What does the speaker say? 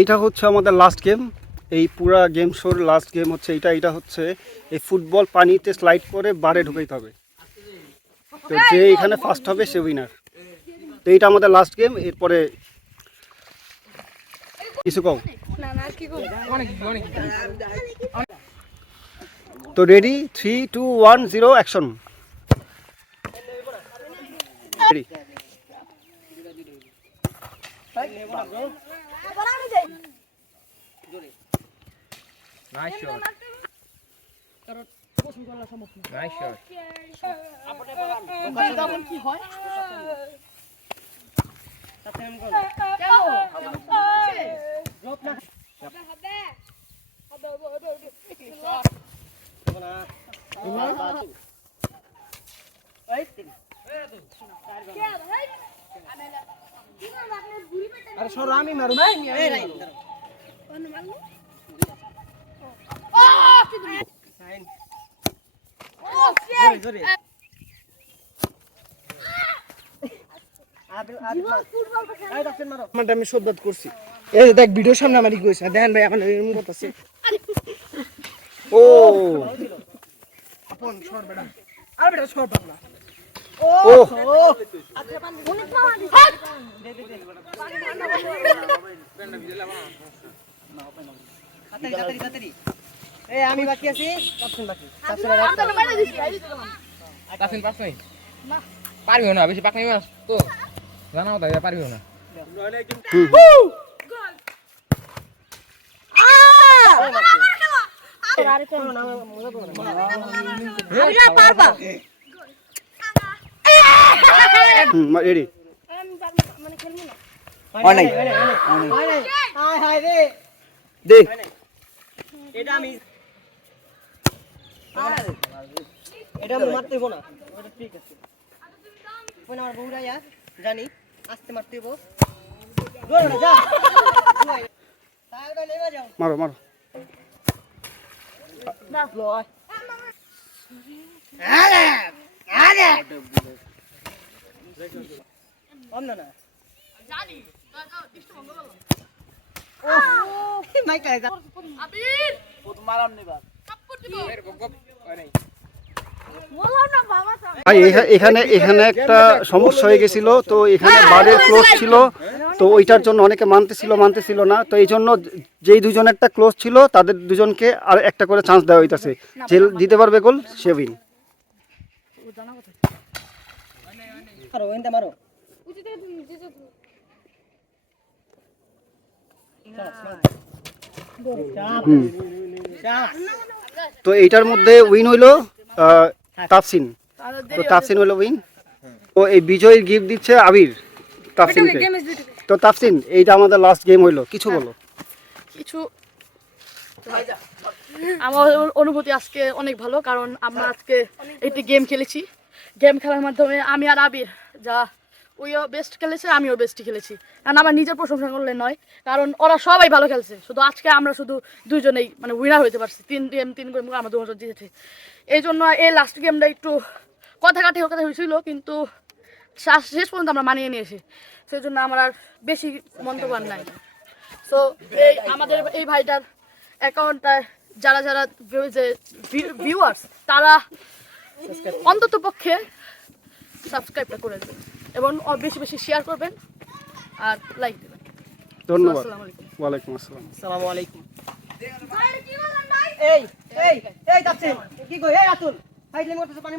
এইটা হচ্ছে আমাদের লাস্ট গেম এই পুরা গেম শোর লাস্ট গেম হচ্ছে এইটা। এটা হচ্ছে এই ফুটবল পানিতে স্লাইড করে বারে ঢুকাইতে হবে। তো যে এখানে ফার্স্ট হবে সে উইনার তো এইটা আমাদের লাস্ট গেম এরপরে কিছু কও? তো ready three two one zero action Nice shot. Nice shot. কি হয় Hey! আরে সর আমি মারু। ভাই এই আমি সদ্যত করছি। এই দেখ ভিডিওর সামনে আমার দেখেন ভাই এখন এরকম করতেছে ও। আপন সর বেটা। আর বেটা সর আমি বাকি আছি. পারবিও না বেশি পাকনি মাছ তো জানাও তাই পারবিও না হুম রেডি অনেক। হাই হাই রে। দে। এটা আমি এটা আমি মারতে না। ওটা ঠিক আছে। ওই আমার বউরা ইয়া জানি আস্তে মারতে যাও। মারো মারো লয় আরে আরে কম ভাই এখা- এখানে এখানে একটা সমস্যা হয়ে গেছিল, তো এখানে বারের ক্লোজ ছিল, তো ওইটার জন্য অনেকে মানতেছিল মানতেছিল না, তো এই জন্য যেই দুজন একটা ক্লোজ ছিল, তাদের দুজনকে আর একটা করে চান্স দেওয়া হইতাছে। যে দিতে পারবে গোল সে উইন মারো এনতে মারো। তো এইটার মধ্যে উইন হইল আহ, তাফসিন। তো তাফসিন হলো উইন তো এই বিজয়ীর গিফট দিচ্ছে আবির তাফসিনকে। তো তাফসিন এইটা আমাদের লাস্ট গেম হইল। কিছু বলো। কিছু আমার অনুভূতি আজকে অনেক ভালো কারণ আমরা আজকে একটি গেম খেলেছি। গেম খেলার মাধ্যমে আমি আর আবির যা ওইও বেস্ট খেলেছে, আমিও বেস্টই খেলেছি। কারণ আমার নিজের প্রশংসা করলে নয়, কারণ ওরা সবাই ভালো খেলছে। শুধু আজকে আমরা শুধু দুজনেই মানে উইনার হইতে পারছি। তিন গেম তিন গেম আমরা দুজন জিতেছি। এই জন্য এই লাস্ট গেমটা একটু কথা কাটি কথা হয়েছিল কিন্তু শেষ পর্যন্ত আমরা মানিয়ে নিয়েছি। সেই জন্য আমার আর বেশি মন্তব্য নাই। সো এই আমাদের এই ভাইটার অ্যাকাউন্টটা যারা যারা ভিউয়ার্স তারা অন্তত পক্ষে সাবস্ক্রাইবটা করে দেবেন এবং অ- বেশি বেশি শেয়ার করবেন আর লাইক দেবেন। ধন্যবাদ। ওয়ালাইকুম আসসালাম। আসসালামু আলাইকুম। এই এই এই যাচ্ছে কি কই এই আতুল হাইলে মোটরসাইকেল পানি